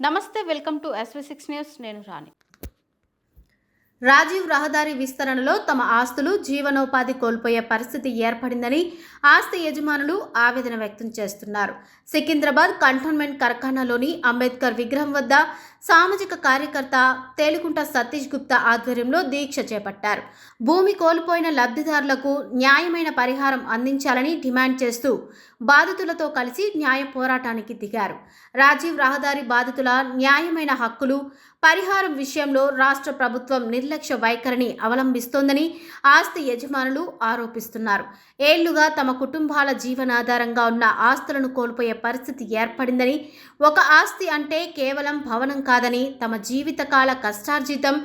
నమస్తే, welcome to SV6 news. నేను రాణి. రాజీవ్ రహదారి విస్తరణలో తమ ఆస్తులు జీవనోపాధి కోల్పోయే పరిస్థితి ఏర్పడిందని ఆస్తి యజమానులు ఆవేదన వ్యక్తం చేస్తున్నారు. సికింద్రాబాద్ కంటోన్మెంట్ కార్ఖానాలోని అంబేద్కర్ విగ్రహం వద్ద సామాజిక కార్యకర్త తేలుకుంట సతీష్ గుప్తా ఆధ్వర్యంలో దీక్ష చేపట్టారు. భూమి కోల్పోయిన లబ్ధిదారులకు న్యాయమైన పరిహారం అందించాలని డిమాండ్ చేస్తూ బాధితులతో కలిసి న్యాయ పోరాటానికి దిగారు. రాజీవ్ రహదారి బాధితుల న్యాయమైన హక్కులు, పరిహారం విషయంలో రాష్ట్ర ప్రభుత్వం నిర్లక్ష్య వైఖరిని అవలంబిస్తోందని ఆస్తి యజమానులు ఆరోపిస్తున్నారు. ఏళ్లుగా తమ కుటుంబాల జీవనాధారంగా ఉన్న ఆస్తులను కోల్పోయే పరిస్థితి ఏర్పడిందని, ఒక ఆస్తి అంటే కేవలం భవనం కాదని, తమ జీవితకాల కష్టార్జితం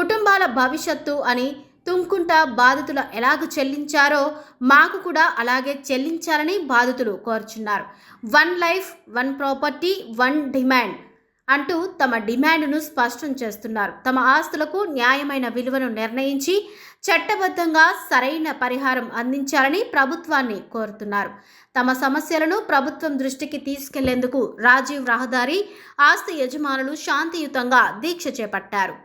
కుటుంబాల భవిష్యత్తు అని తుంకుంట బాధితులు ఎలాగూ చెల్లించారో మాకు కూడా అలాగే చెల్లించాలని బాధితులు కోరుచున్నారు. 1 లైఫ్ 1 ప్రాపర్టీ 1 డిమాండ్ అంటూ తమ డిమాండ్ను స్పష్టం చేస్తున్నారు. తమ ఆస్తులకు న్యాయమైన విలువను నిర్ణయించి చట్టబద్ధంగా సరైన పరిహారం అందించాలని ప్రభుత్వాన్ని కోరుతున్నారు. తమ సమస్యలను ప్రభుత్వం దృష్టికి తీసుకెళ్లేందుకు రాజీవ్ రహదారి ఆస్తి యజమానులు శాంతియుతంగా దీక్ష చేపట్టారు.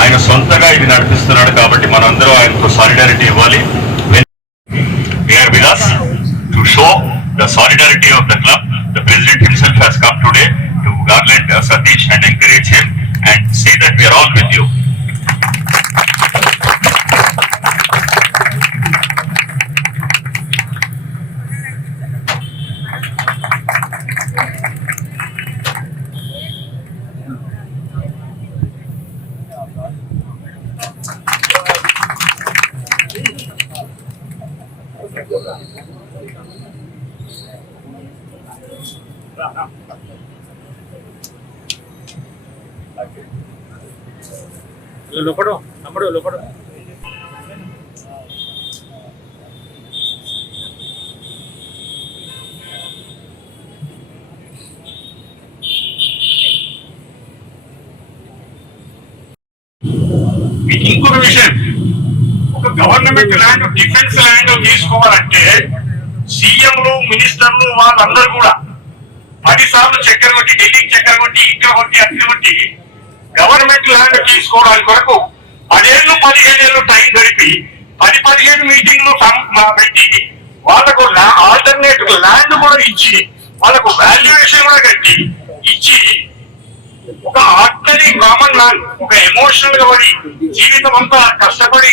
ఆయన సొంతగా ఇది నడిపిస్తున్నాడు కాబట్టి మనందరూ ఆయనకు సాలిడారిటీ ఇవ్వాలి. Here with us to show the solidarity of the club, the president himself has come today to garland Satish and encourage him and say that we are all with you. లోపడు తమ్ముడు లోపడు ఇంకొక విషయం, ఒక government land, defence land తీసుకోవాలంటే సీఎంలు, మినిస్టర్లు వాళ్ళందరూ కూడా 10 సార్లు చక్కెర కొట్టి, ఢిల్లీకి చక్కెర కొట్టి, ఇక్కడ కొట్టి, అక్కడ కొట్టి గవర్నమెంట్ ల్యాండ్ తీసుకోవడానికి వరకు 10 ఏళ్ళు 15 ఏళ్ళు టైం గడిపి 10-15 మీటింగ్లు పెట్టి వాళ్ళకు ఆల్టర్నేటివ్ ల్యాండ్ కూడా ఇచ్చి వాళ్ళకు వాల్యుయేషన్ కూడా కట్టి ఇచ్చి ఒక ఆర్డినరీ కామన్ మ్యాన్ ఒక ఎమోషనల్ గా పడి జీవితం అంతా కష్టపడి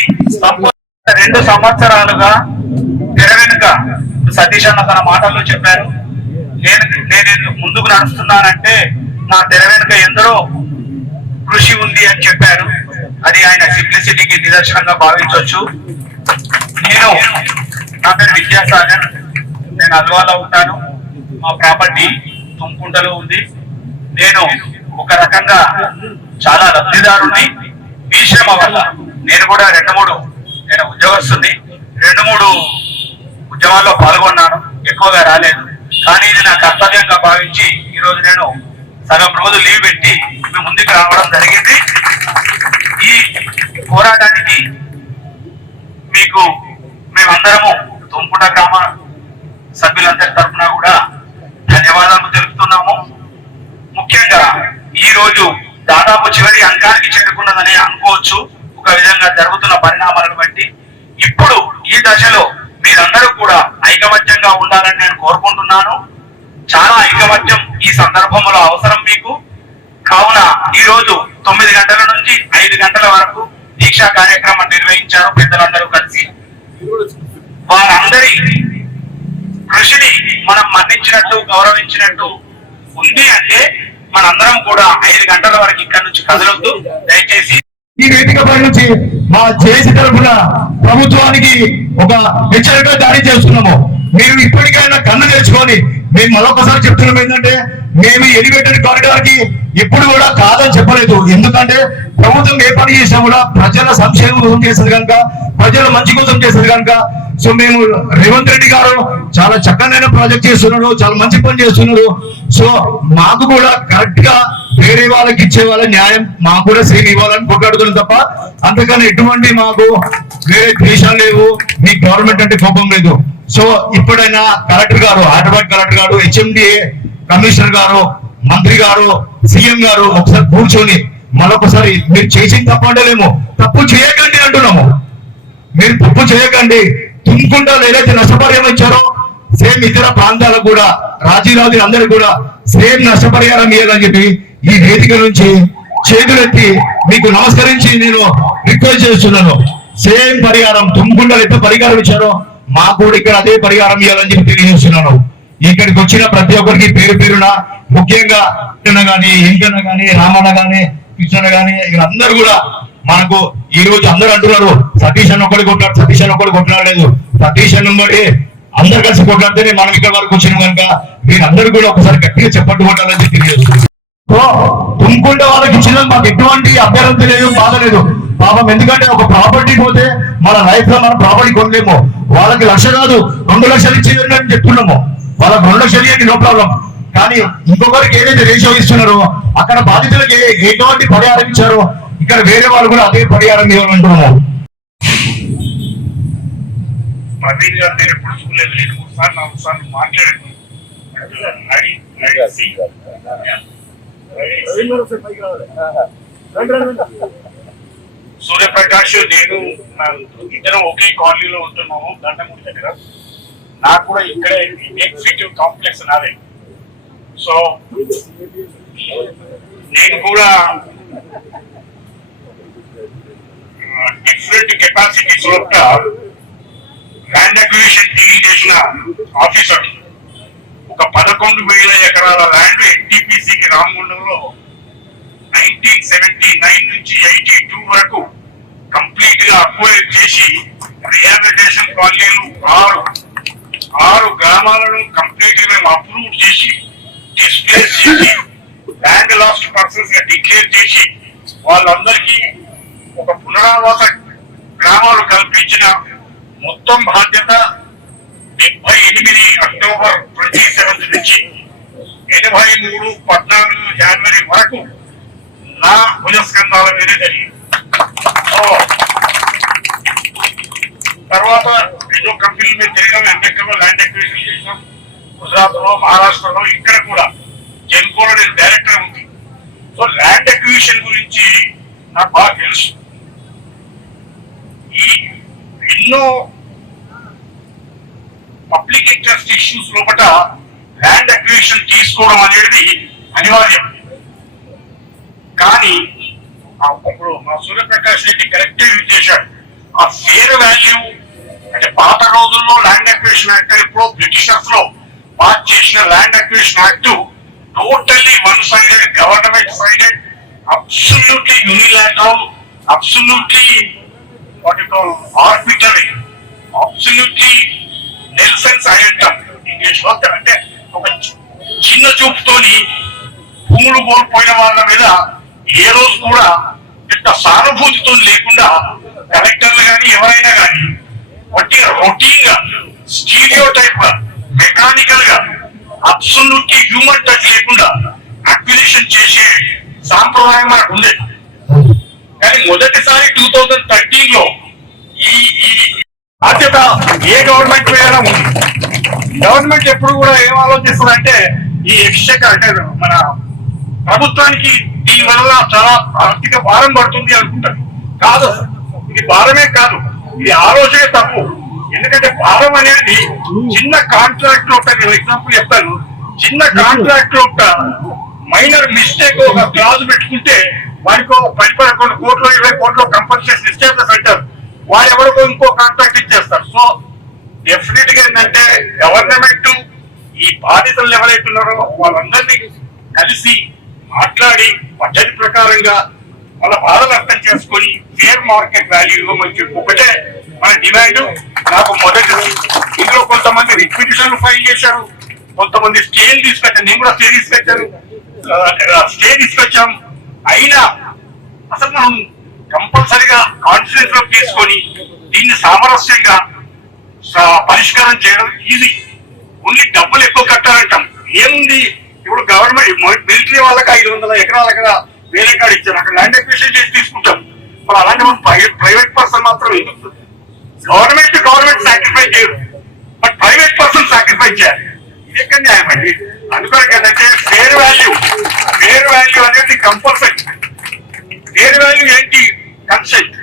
2 సంవత్సరాలుగా తెర వెనుక సతీష్ అన్న తన మాటల్లో చెప్పారు. నేను ముందుకు నడుస్తున్నానంటే నా తెర వెనుక ఎందరో కృషి ఉంది అని చెప్పారు. అది ఆయన సింప్లిసిటీకి నిదర్శనంగా భావించవచ్చు. నా పేరు విద్యాసాగర్, నేను అల్వాలో ఉంటాను. మా ప్రాపర్టీ తుంకుంటలో ఉంది. నేను ఒక రకంగా చాలా లబ్ధిదారుని. మీ శ్రమ వల్ల నేను కూడా 2-3 నేను ఉద్యోగస్తుని 2-3 ఉద్యమాల్లో పాల్గొన్నాను. ఎక్కువగా రాలేదు, కానీ ఇది నా కర్తవ్యంగా భావించి ఈరోజు నేను సగం రోజు లీవ్ పెట్టి మీ ముందుకు రావడం జరిగింది. ఈ పోరాటానికి మీకు మేమందరము తుంకుంట గ్రామ సభ్యులందరి తరఫున కూడా ధన్యవాదాలు తెలుపుతున్నాము. ముఖ్యంగా ఈ రోజు దాదాపు చివరి అంకానికి చేరుకున్నదని అనుకోవచ్చు. ఒక విధంగా జరుగుతున్న పరిణామాలను బట్టి ఇప్పుడు ఈ దశలో మీరందరూ కూడా ఐకమత్యంగా ఉండాలని నేను కోరుకుంటున్నాను. చాలా ఐకమత్యం ఈ సందర్భంలో అవసరం మీకు. కావున ఈ రోజు 9 గంటల నుంచి 5 గంటల వరకు దీక్షా కార్యక్రమం నిర్వహించారు పెద్దలందరూ కలిసి. వారందరి కృషిని మనం మన్నించినట్టు, గౌరవించినట్టు ఉంది అంటే మనందరం కూడా 5 గంటల వరకు ఇక్కడ నుంచి కదలొద్దు దయచేసి. ఈ వేదికపై నుంచి మా జేసీ తరఫున ప్రభుత్వానికి ఒక హెచ్చరిక జారీ చేస్తున్నాము. మీరు ఇప్పటికైనా కన్ను తెచ్చుకొని, మేము మరొకసారి చెప్తున్నాం ఏంటంటే మేము ఎలివేటెడ్ కారిడార్ కి ఎప్పుడు కూడా కాదని చెప్పలేదు. ఎందుకంటే ప్రభుత్వం ఏ పని చేసినా కూడా ప్రజల సంక్షేమం కోసం చేసేది కనుక, ప్రజల మంచి కోసం చేసేది కనుక. సో మేము రేవంత్ రెడ్డి గారు చాలా చక్కనైన ప్రాజెక్ట్ చేస్తున్నాడు, చాలా మంచి పని చేస్తున్నాడు. సో మాకు కూడా కరెక్ట్ గా వేరే వాళ్ళకి ఇచ్చే వాళ్ళ న్యాయం మాకు కూడా సేమ్ ఇవ్వాలని కొట్లాడుతున్నాం తప్ప అంతకన్నా ఎటువంటి మాకు వేరే ద్వేషాలు లేవు. మీ గవర్నమెంట్ అంటే కోపం లేదు. సో ఇప్పుడైనా కలెక్టర్ గారు, హైదరాబాద్ కలెక్టర్ గారు, HMDA కమిషనర్ గారు మంత్రి గారు సీఎం గారు ఒకసారి కూర్చొని మరొకసారి మీరు చేసిన తప్పు అంటలేము, తప్పు చేయకండి అంటున్నాము. మీరు తప్పు చేయకండి. తుమ్ముకుంటాలో ఏదైతే నష్టపరిహారం ఇచ్చారో సేమ్ ఇతర ప్రాంతాలకు కూడా రాజీరాజు అందరూ కూడా సేమ్ నష్టపరిహారం ఇవ్వాలని చెప్పి ఈ వేదిక నుంచి చేతులెత్తి మీకు నమస్కరించి నేను రిక్వెస్ట్ చేస్తున్నాను. సేమ్ పరిహారం తుమ్ముకుంటాలు ఎంత పరిహారం ఇచ్చారో మాకు కూడా ఇక్కడ అదే పరిహారం ఇవ్వాలని చెప్పి తెలియజేస్తున్నాను. ఇక్కడికి వచ్చిన ప్రతి ఒక్కరికి పేరు పేరున, ముఖ్యంగా గాని వెంకన్న గాని రామన్న గాని కృష్ణ గాని వీళ్ళందరూ కూడా మనకు ఈ రోజు అందరూ అంటున్నారు సతీష్ అన్న ఒకటి కొట్లాడు, సతీష్ అన్న ఒకటి కొట్లాడలేదు, సతీష్ అన్న బట్టి అందరు కలిసి కొట్లాడితేనే మనం ఇక్కడ వరకు వచ్చినాం కనుక వీళ్ళందరూ కూడా ఒకసారి గట్టిగా చెప్పట్టు కొట్టాలని చెప్పి తెలియజేస్తుంది. సో తుమ్ముకుంటే వాళ్ళకి ఇచ్చిన మాకు ఎటువంటి అభ్యర్థి లేదు, బాధ లేదు పాపం. ఎందుకంటే ఒక ప్రాపర్టీ పోతే మన లైఫ్ లో మనం ప్రాపర్టీ కొనలేము. వాళ్ళకి 1,00,000 కాదు 2 లక్షలు ఇచ్చేయండి అని చెప్తున్నాము. వాళ్ళకి 2 లక్షలు ఇవ్వండి, నో ప్రాబ్లం. కానీ ఇంకొకరికి ఏదైతే రేషియో ఇస్తున్నారో అక్కడ బాధితులకు ఎటువంటి పరిహారం ఇచ్చారో ఇక్కడ వేరే వాళ్ళు కూడా అదే పరిహారం ఇవ్వాలంటున్నాము. ప్రవీణ్ గారు నేను ఎప్పుడు చూడలేదు, 2-3 సార్లు 4 సార్లు మాట్లాడాను. సూర్యప్రకాష్ నేను ఇద్దరం ఒకే కాలనీలో ఉంటున్నాము దండమూడి దగ్గర. నాకు కూడా ఇక్కడే ఎగ్జిక్యూటివ్ కాంప్లెక్స్ నాదే. సో నేను కూడా డిఫరెంట్ కెపాసిటీస్ యొక్క ల్యాండ్ అక్విజిషన్ డీల్ చేసిన ఆఫీసర్. ఒక 11,000 ఎకరాల ల్యాండ్ ఎన్టీపీసీకి రామగుండంలో 1979 నుంచి 82 వరకు కంప్లీట్ గా అక్వైర్ చేసి రిహాబిలిటేషన్ కాలనీలు 6 గ్రామాలను కంప్లీట్ గా మేము అప్రూవ్ చేసి డిస్ప్లేస్ చేసి ల్యాండ్ లాస్ట్ పర్సన్స్ గా డిక్లేర్ చేసి వాళ్ళందరికీ ఒక పునరావాస గ్రామాలు కల్పించిన మొత్తం బాధ్యత 78 అక్టోబర్ 27 నుంచి 14 జనవరి వరకు నా భుజస్కంధాల మీదే జరిగింది. తర్వాత ఎన్నో కంపెనీల మీద తిరిగాం, అమెరికాలో ల్యాండ్ అక్విజిషన్ చేసాం, గుజరాత్ లో మహారాష్ట్రలో ఇక్కడ కూడా జెన్కోలో నేను డైరెక్టర్ ఉంది. సో ల్యాండ్ అక్విజిషన్ గురించి నాకు బాగా తెలుసు. ఈ ఎన్నో పబ్లిక్ ఇంట్రెస్ట్ ఇష్యూస్ లోపల ల్యాండ్ అక్విజిషన్ తీసుకోవడం అనేది అనివార్యం. కానీ అప్పుడు మా సూర్యప్రకాష్ రెడ్డి కరెక్ట్ చేశాడు. ఆ ఫేర్ వాల్యూ అంటే పాత రోజుల్లో ల్యాండ్ అక్విజిషన్ యాక్ట్ ఇప్పుడు బ్రిటిషర్స్ లో పాస్ చేసిన land acquisition act totally one sided, government sided, absolutely unilateral, absolutely what you call arbitrary, absolutely నెల్సన్స్ ఐడెంటమ్ ఇంగ్లీష్ లో. అంటే ఒక చిన్న చూపుతోని భూములు కోల్పోయిన వాళ్ళ మీద ఏ రోజు కూడా ఇంత సానుభూతితో లేకుండా కలెక్టర్లు కానీ ఎవరైనా కానీ వట్టి రొటీన్ గా స్టీరియో టైప్ గా మెకానికల్ గా అబ్సల్యూట్లీ హ్యూమన్ టచ్ లేకుండా అక్విజిషన్ చేసే సాంప్రదాయం మనకు ఉంది. కానీ మొదటిసారి 2013 లో ఈ బాధ్యత ఏ గవర్నమెంట్ మీద ఉంది. గవర్నమెంట్ ఎప్పుడు కూడా ఏం ఆలోచిస్తుందంటే ఈ ఎక్స్చెకర్ అంటే మన ప్రభుత్వానికి దీని వల్ల చాలా ఆర్థిక భారం పడుతుంది అనుకుంటారు. కాదు, ఇది భారమే కాదు, ఇది ఆలోచన తప్పు. ఎందుకంటే భారం అనేది చిన్న కాంట్రాక్ట్ లో నేను ఎగ్జాంపుల్ చెప్తాను. చిన్న కాంట్రాక్ట్ లో మైనర్ మిస్టేక్ ఒక క్లాజ్ పెట్టుకుంటే వాడికో 10-11 కోట్లు 20 కోట్లు కంపల్సేషన్ ఇచ్చేస్తారు అంటారు. వాడు ఎవరికో ఇంకో కాంట్రాక్ట్ ఇచ్చేస్తారు. సో డెఫినెట్ గా ఏంటంటే గవర్నమెంట్ ఈ బాధితులు ఎవరైతున్నారో వాళ్ళందరినీ కలిసి మాట్లాడి పద్ధతి ప్రకారంగా వాళ్ళ బాధలు అర్థం చేసుకొని ఫేర్ మార్కెట్ వాల్యూ ఇవ్వమని చెప్పి ఒకటే మన డిమాండ్. నాకు మొదటి ఇందులో కొంతమంది రిక్విజిషన్లు ఫైల్ చేశారు, కొంతమంది స్టేలు తీసుకొచ్చాను, నేను కూడా స్టే తీసుకొచ్చాను, స్టే తీసుకొచ్చాం. అయినా అసలు మనం కంపల్సరిగా కాన్ఫిడెన్స్ లో తీసుకొని దీన్ని సామరస్యంగా పరిష్కారం చేయడం ఈజీ. ఓన్లీ డబ్బులు ఎక్కువ కట్టాలంటాం. ఏముంది ఇప్పుడు గవర్నమెంట్ మిలిటరీ వాళ్ళకి 500 ఎకరాల కదా వేరే కాడ ఇచ్చారు, అక్కడ ల్యాండ్ అక్విజిషన్ చేసి తీసుకుంటాం. మరి అలాంటి మనం ప్రైవేట్ పర్సన్ మాత్రం ఎందుకు? గవర్నమెంట్ సాక్రిఫైస్ చేయరు, బట్ ప్రైవేట్ పర్సన్ సాక్రిఫైస్ చేయాలి. ఇది ఎక్కడ న్యాయం అండి? అందుకని ఏంటంటే ఫేర్ వాల్యూ అనేది కంపల్సరీ. ఫేర్ వాల్యూ ఏంటి? కన్సెంట్.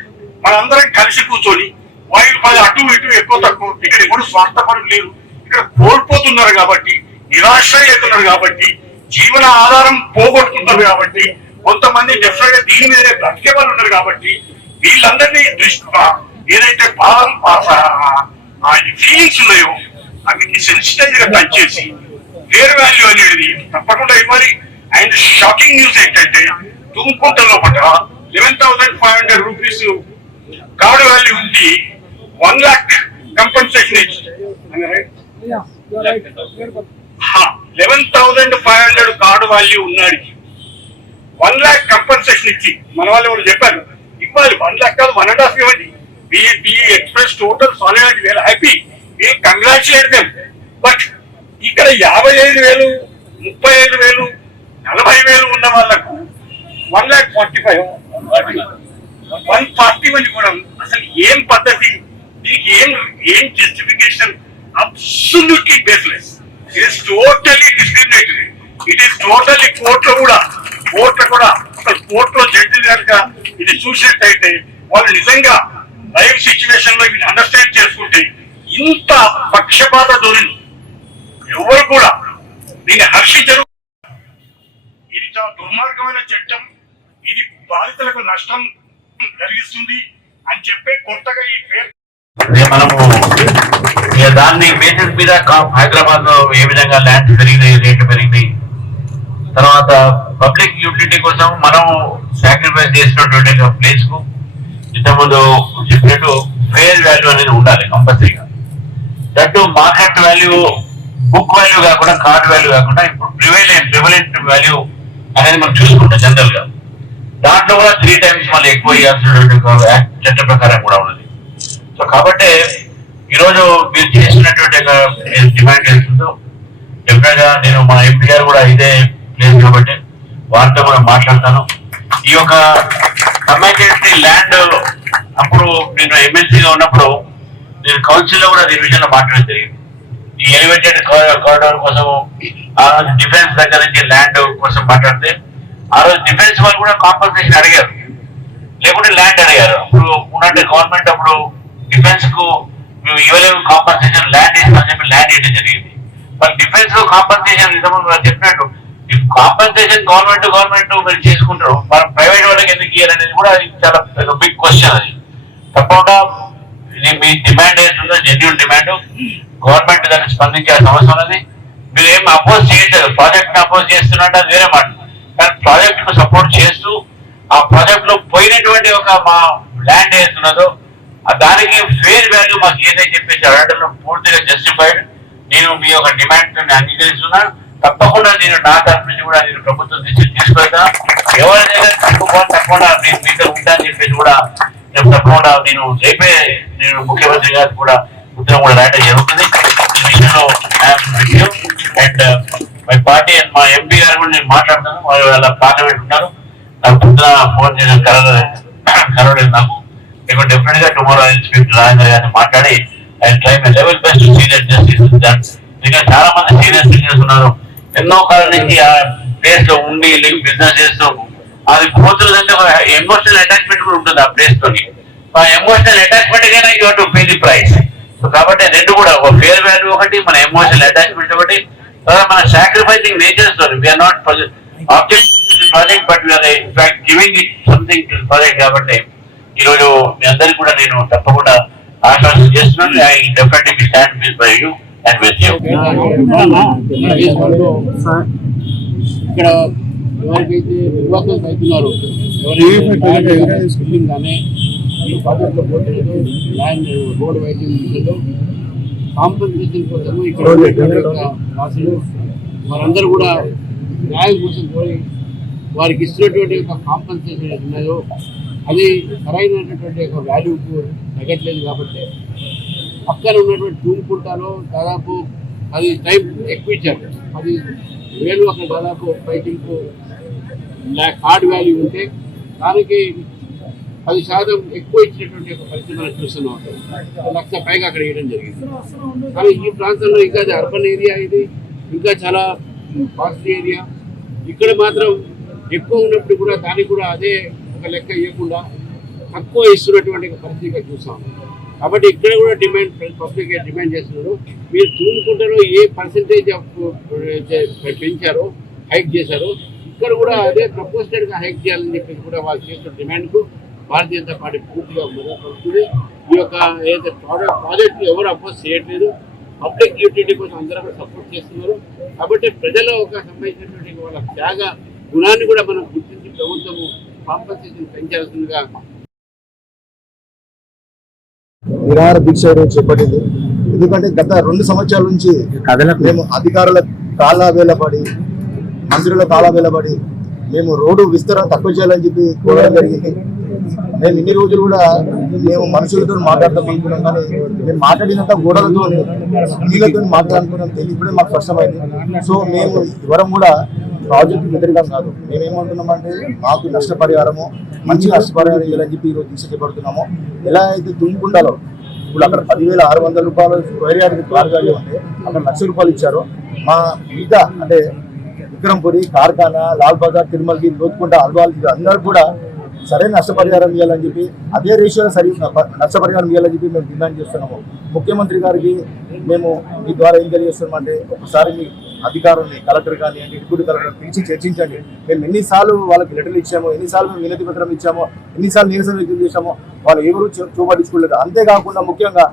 మనందరం కలిసి కూర్చొని వాళ్ళు 10 అటు ఇటు ఎక్కువ తక్కువ, ఇక్కడ ఎవరు స్వార్థపరులు లేరు, ఇక్కడ కోల్పోతున్నారు కాబట్టి, నిరాశ అవుతున్నారు కాబట్టి, జీవన ఆధారం పోగొట్టుకుంటారు కాబట్టి, కొంతమంది డెఫినెట్ గా దీని మీద బ్రతికే వాళ్ళు ఉన్నారు కాబట్టి, వీళ్ళందరినీ దృష్టిగా ఏదైతే ఫీలింగ్స్ ఉన్నాయో అవి సెన్సిటైజ్ గా టచ్ చేసి ఫేర్ వాల్యూ అనేది తప్పకుండా ఇవ్వాలి. అండ్ షాకింగ్ న్యూస్ ఏంటంటే తుమ్కుంటలో పట్ల 11,500 రూపీస్ కార్డు వాల్యూ ఉంది, 1 lakh కంపెన్సేషన్ ఇచ్చి 11,500 కార్డు వాల్యూ ఉన్నాడికి 1 lakh కంపెన్సేషన్ ఇచ్చి మన వాళ్ళు ఎవరు చెప్పారు ఇవ్వాలి. 1 lakh కాదు, 1.5 ఇవ్వండి. we express total solidarity. We are happy, we congratulate them. But ఇక్కడ 55,000, 35,000, 40,000 ఉన్న వాళ్ళకు 1,45,000, 140 కూడా అసలు ఏం పద్ధతి? దీనికి ఏం justification? Absolutely baseless. It is totally discriminatory. It is totally కోర్టులో కూడా అసలు కోర్టులో జడ్జి కనుక ఇది చూసినట్టయితే వాళ్ళు నిజంగా లైవ్ సిచ్యువేషన్ లో ఇది అండర్స్టాండ్ చేసుకుంటే ఇంత పక్షపాత ధోరణి ఎవరు కూడా దీన్ని హర్షించరు. ఇది చాలా దుర్మార్గమైన చట్టం, ఇది బాధితులకు నష్టం కలిగిస్తుంది అని చెప్పే కొత్తగా ఈ పేరు మనము దాన్ని బేసిస్ మీద హైదరాబాద్ లో ఏ విధంగా ల్యాండ్స్ పెరిగినాయి, రేట్లు పెరిగినాయి, తర్వాత పబ్లిక్ యూటిలిటీ కోసం మనం సాక్రిఫైస్ చేసినటువంటి ప్లేస్ కు ఇంతకుముందు చెప్పినట్టు ఫేర్ వాల్యూ అనేది ఉండాలి కంపల్సరీగా. That market value, book value కాకుండా, కార్డ్ వాల్యూ కాకుండా ఇప్పుడు ప్రివలెంట్ వాల్యూ అనేది మనం చూసుకుంటాం జనరల్ గా. దాంట్లో కూడా 3 times మళ్ళీ ఎక్కువ ఇవ్వాల్సినటువంటి చట్ట ప్రకారం కూడా ఉన్నది. సో కాబట్టి ఈరోజు మీరు చేసినటువంటి డిమాండ్ చేస్తుందో డెఫినెట్ గా నేను మన ఎంపీ గారు కూడా ఇదే ప్లేస్ కాబట్టి వారితో కూడా మాట్లాడతాను. ఈ యొక్క కమ్యూనిటీ ల్యాండ్ అప్పుడు నేను ఎమ్మెల్సీగా ఉన్నప్పుడు నేను కౌన్సిల్ లో కూడా దీని విషయంలో మాట్లాడడం జరిగింది. ఈ ఎలివేటెడ్ కారిడార్ కోసం ఆ రోజు డిఫెన్స్ దగ్గర నుంచి ల్యాండ్ కోసం మాట్లాడితే ఆ రోజు డిఫెన్స్ వాళ్ళు కూడా కాంపన్సేషన్ అడిగారు, లేకుంటే ల్యాండ్ అడిగారు. అప్పుడు ఉన్నట్టు గవర్నమెంట్ అప్పుడు డిఫెన్స్ కు మేము ఇవ్వలేము కాంపన్సేషన్, ల్యాండ్ ఇస్తామని చెప్పి ల్యాండ్ ఇవ్వడం జరిగింది. మరి డిఫెన్స్ లో కాంపన్సేషన్ చెప్పినట్టు కాంపన్సేషన్ గవర్నమెంట్ మీరు చేసుకుంటారు, మనం ప్రైవేట్ వాళ్ళకి ఎందుకు ఇయ్యారు అనేది కూడా చాలా బిగ్ క్వశ్చన్. అది తప్పకుండా మీ డిమాండ్ ఏంటుందో జెన్యూన్ డిమాండ్, గవర్నమెంట్ దాన్ని స్పందించాల్సిన అవసరం ఉన్నది. మీరు ఏం అపోజ్ చేయట్లేదు, ప్రాజెక్ట్ ని అపోజ్ చేస్తున్నట్టు అది వేరే మాట. కానీ ప్రాజెక్ట్ కు సపోర్ట్ చేస్తూ ఆ ప్రాజెక్ట్ లో పోయినటువంటి ఒక మా ల్యాండ్ ఏస్తున్నదో దానికి ఫేర్ వాల్యూ మాకు ఏదైతే చెప్పేసి అడగడంలో పూర్తిగా జస్టిఫైడ్. నేను మీ యొక్క డిమాండ్ అంగీకరిస్తున్నాను. తప్పకుండా నేను నా తరఫు నుంచి కూడా నేను ప్రభుత్వం తీసుకెళ్తాను. ఎవరైనా తప్పకుండా మీతో ఉంటా అని చెప్పేసి కూడా నేను తప్పకుండా నేను రేపే నేను ముఖ్యమంత్రి గారికి కూడా ఉత్తరం కూడా రాయడం జరుగుతుంది. ఈ విషయంలో అండ్ మై పార్టీ అండ్ మా ఎంపీ గారు కూడా నేను మాట్లాడతాను. వాళ్ళ పార్లమెంట్ ఉన్నారు, నాకు పొద్దున ఫోన్ చేసిన కలవలేదు నాకు. మీకు డెఫినెట్ గా టుమారో స్పీక్ రాజేంద్ర గారిని మాట్లాడి and try my level best senior justice. ఇంకా చాలా మంది సీనియర్ సిటిజన్స్ ఉన్నారు, ఎన్నో కాలం నుంచి ఆ ప్లేస్ లో ఉండి బిజినెస్ చేస్తూ అది పోతుందంటే ఒక ఎమోషనల్ అటాచ్మెంట్ కూడా ఉంటుంది ఆ ప్లేస్ తోని. ఆ ఎమోషనల్ అటాచ్మెంట్ కైనా you have to pay the price. So కాబట్టి రెండు కూడా ఒక ఫేర్ వాల్యూ ఒకటి, మన ఎమోషనల్ అటాచ్మెంట్ ఒకటి, తర్వాత మన సాక్రిఫైసింగ్ నేచర్స్ తోని we are not object to the project but we are in fact giving it something to the project. కాబట్టి ఈ రోజు మీ అందరికి కూడా నేను తప్పకుండా ఆశ్వాసన చేస్తున్నాను. I definitely stand with by you and with you. ఇక్కడ ఎవరికైతే నిర్వాహకులు అవుతున్నారో ఎవరైతే కానీ ఈ ప్రాజెక్టులో పోటీలో ల్యాండ్ రోడ్ వైద్యం విషయంలో కాంపెన్సేషన్ కోసము ఇక్కడ వాసులు వారందరూ కూడా న్యాయం కోసం కోరి వారికి ఇస్తున్నటువంటి ఒక కాంపెన్సేషన్ ఉన్నాయో అది సరైనటువంటి ఒక వాల్యూకు తగ్గట్లేదు. కాబట్టి పక్కన ఉన్నటువంటి తూముకుంటాలో దాదాపు 10 టైం ఎక్కువ ఇచ్చారు. 10,000 అక్కడ దాదాపు పైకింపు కార్డ్ వాల్యూ ఉంటే దానికి 10% ఎక్కువ ఇచ్చినటువంటి ఒక పరిస్థితి మనం చూస్తున్నాం. 1,00,000 పైగా అక్కడ ఇవ్వడం జరిగింది. కానీ ఈ ప్రాంతంలో ఇంకా అది అర్బన్ ఏరియా, ఇది ఇంకా చాలా ఫారెస్ట్ ఏరియా. ఇక్కడ మాత్రం ఎక్కువ ఉన్నప్పుడు కూడా దానికి కూడా అదే ఒక లెక్క ఇవ్వకుండా తక్కువ ఇస్తున్నటువంటి పరిస్థితిగా చూస్తాం. కాబట్టి ఇక్కడ కూడా పబ్లిక్ డిమాండ్ చేస్తున్నారు, మీరు తూముకుంటారో ఏ పర్సంటేజ్ పెంచారో హైక్ చేశారో ఇక్కడ కూడా అదే ప్రపోజల్గా హైక్ చేయాలని చెప్పేసి కూడా వాళ్ళు చేస్తున్న డిమాండ్కు భారతీయ జనతా పార్టీ పూర్తిగా మద్దతు. ఈ యొక్క ఏదైతే ప్రాజెక్టు ఎవరు అపోజ్ చేయట్లేదు, పబ్లిక్ యూటిలిటీ కోసం అందరూ కూడా సపోర్ట్ చేస్తున్నారు. కాబట్టి ప్రజల ఒక సంబంధించినటువంటి వాళ్ళ త్యాగ గుణాన్ని కూడా మనం గుర్తించి ప్రభుత్వము కాంపన్సేషన్ పెంచాల్సిందిగా నిరాహార దీక్ష చేపట్టింది. ఎందుకంటే గత 2 సంవత్సరాల నుంచి మేము అధికారుల కాలావేలపడి, మంత్రుల కాలావేలపడి మేము రోడ్డు విస్తరణ తక్కువ చేయాలని చెప్పి కోరడం జరిగింది. మేము ఇన్ని రోజులు కూడా మేము మనుషులతో మాట్లాడతాం అనుకున్నాం, కానీ మేము మాట్లాడినంత గోడలతో నీళ్ళతో మాట్లాడాలనుకున్నాం. ఇప్పుడే మాకు స్పష్టమైంది. సో మేము ఎవరం కూడా ప్రాజెక్టు వ్యతిరేకం కాదు. మేమేమంటున్నామంటే మాకు నష్టపరిహారము, మంచి నష్టపరిహారం ఇవ్వాలని చెప్పి ఈరోజు తీసుకెళ్ళబడుతున్నాము. ఎలా అయితే తుంగుకుండాలో ఇప్పుడు అక్కడ 10,600 రూపాయలు స్క్వేర్ యార్డ్కి కార్గాలి ఉంటే అక్కడ ₹1,00,000 ఇచ్చారు. మా మిగతా అంటే విక్రమ్పురి, కార్ఖానా, లాల్ బజార్, తిరుమలకి, లోతుకుంట, అల్వాల్ అందరూ కూడా సరైన నష్టపరిహారం ఇవ్వాలని చెప్పి అదే రేషియోలో నష్టపరిహారం ఇవ్వాలని చెప్పి మేము డిమాండ్ చేస్తున్నాము. ముఖ్యమంత్రి గారికి మేము మీ ద్వారా ఏం తెలియజేస్తున్నామంటే ఒకసారి మీ అధికారుల్ని, కలెక్టర్ కానీ అంటే డిప్యూటీ కలెక్టర్ పిలిచి చర్చించండి. మేము ఎన్నిసార్లు వాళ్ళకి లెటర్లు ఇచ్చామో, ఎన్నిసార్లు మేము వినతి పత్రం ఇచ్చామో, ఎన్నిసార్లు నిరసన వ్యక్తం చేశామో వాళ్ళు ఎవరు చూపడించుకోలేదు. అంతేకాకుండా ముఖ్యంగా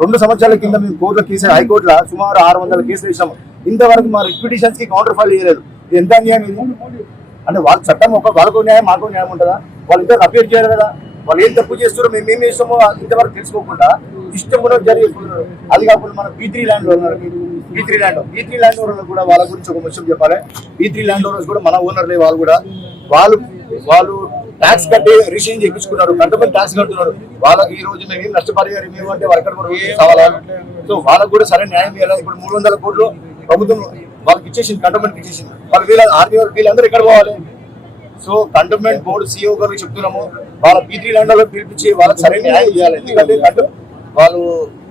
2 సంవత్సరాల కింద మేము కోర్టులో కేసు, హైకోర్టులో సుమారు 600 కేసులు వేసాము. ఇంతవరకు మా రిపిటిషన్స్ కి కౌంటర్ ఫైల్ చేయలేదు. ఇది ఎంత అన్యాయం ఇది? అంటే వాళ్ళ చట్టం వాళ్ళకు న్యాయం, మాకు న్యాయం ఉంటుందా? వాళ్ళు ఇంత అపీల్ చేయరు కదా. వాళ్ళు ఏం తప్పు చేస్తారో మేము ఏం చేస్తామో ఇంతవరకు తెలుసుకోకుండా ఇష్టం కూడా జరిగిపోతున్నారు. అది కాకుండా మన B3 land owner, B3 land ఓనర్లు కూడా వాళ్ళ గురించి ఒక విషయం చెప్పాలి. B3 ల్యాండ్ ఓనర్స్ కూడా మన ఓనర్లే. వాళ్ళు కూడా వాళ్ళు ట్యాక్స్ కట్టి రిజిస్ట్రేషన్ చేయించుకున్నారు, కంటోన్మెంట్ ట్యాక్స్ కడుతున్నారు. వాళ్ళకి ఈ రోజు మేము ఏం నష్టపరిహారం ఇవ్వంటే వాళ్ళకి కావాలా? సో వాళ్ళకు కూడా సరైన న్యాయం ఇవ్వాలి. ఇప్పుడు 300 కోట్లు ప్రభుత్వం వాళ్ళకి ఇచ్చేసింది, కంటోన్మెంట్ ఇచ్చేసింది. వాళ్ళు వీళ్ళందరూ ఎక్కడ పోవాలి? సో కంటోన్మెంట్ బోర్డు CEO గారికి చెప్తున్నాము, వాళ్ళ B3 ల్యాండ్ లో పిలిపించి వాళ్ళకి సరైన న్యాయం చేయాలి. ఎందుకంటే వాళ్ళు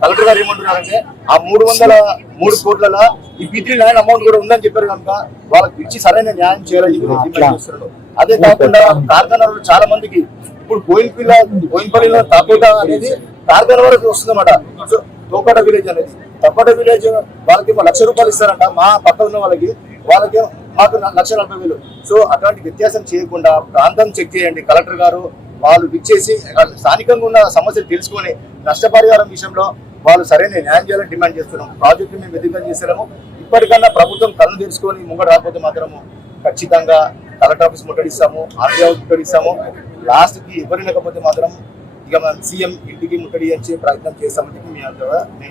కలెక్టర్ గారు ఏమంటున్నారంటే ఆ 303 కోట్ల ఈ B3 ల్యాండ్ అమౌంట్ కూడా ఉందని చెప్పారు కనుక వాళ్ళకి ఇచ్చి సరైన న్యాయం చేయాలని డిమాండ్ చేస్తున్నాడు. అదే కాకుండా కార్ఖానాలు చాలా మందికి ఇప్పుడు బోయిన్పల్లిలో తాపేట అనేది కార్ఖానా వరకు వస్తుందన్నమాట. సో తోకట విలేజ్ అనేది, తప్పట విలేజ్ వాళ్ళకి ₹1,00,000 ఇస్తారంట. మా పక్క ఉన్న వాళ్ళకి మాకు ₹1,40,000. సో అటువంటి వ్యత్యాసం చేయకుండా ప్రాంతం చెక్ చేయండి కలెక్టర్ గారు. వాళ్ళు ఇచ్చేసి స్థానికంగా ఉన్న సమస్యలు తెలుసుకొని నష్టపరిహారం విషయంలో వాళ్ళు సరైన న్యాయం చేయాలని డిమాండ్ చేస్తున్నాం. ప్రాజెక్టు మేము వ్యతిరేకం చేస్తున్నాము. ఇప్పటికన్నా ప్రభుత్వం కళ్ళు తెలుసుకొని ముంగడు రాకపోతే మాత్రము ఖచ్చితంగా కలెక్టర్ ఆఫీస్ ముట్టడిస్తాము, ఆర్డీ హౌస్ ముట్టడిస్తాము. లాస్ట్కి ఎవరు లేకపోతే మాత్రం ఇక మనం సీఎం ఇంటికి ముట్టడి ఇచ్చే ప్రయత్నం చేస్తామని చెప్పి మీ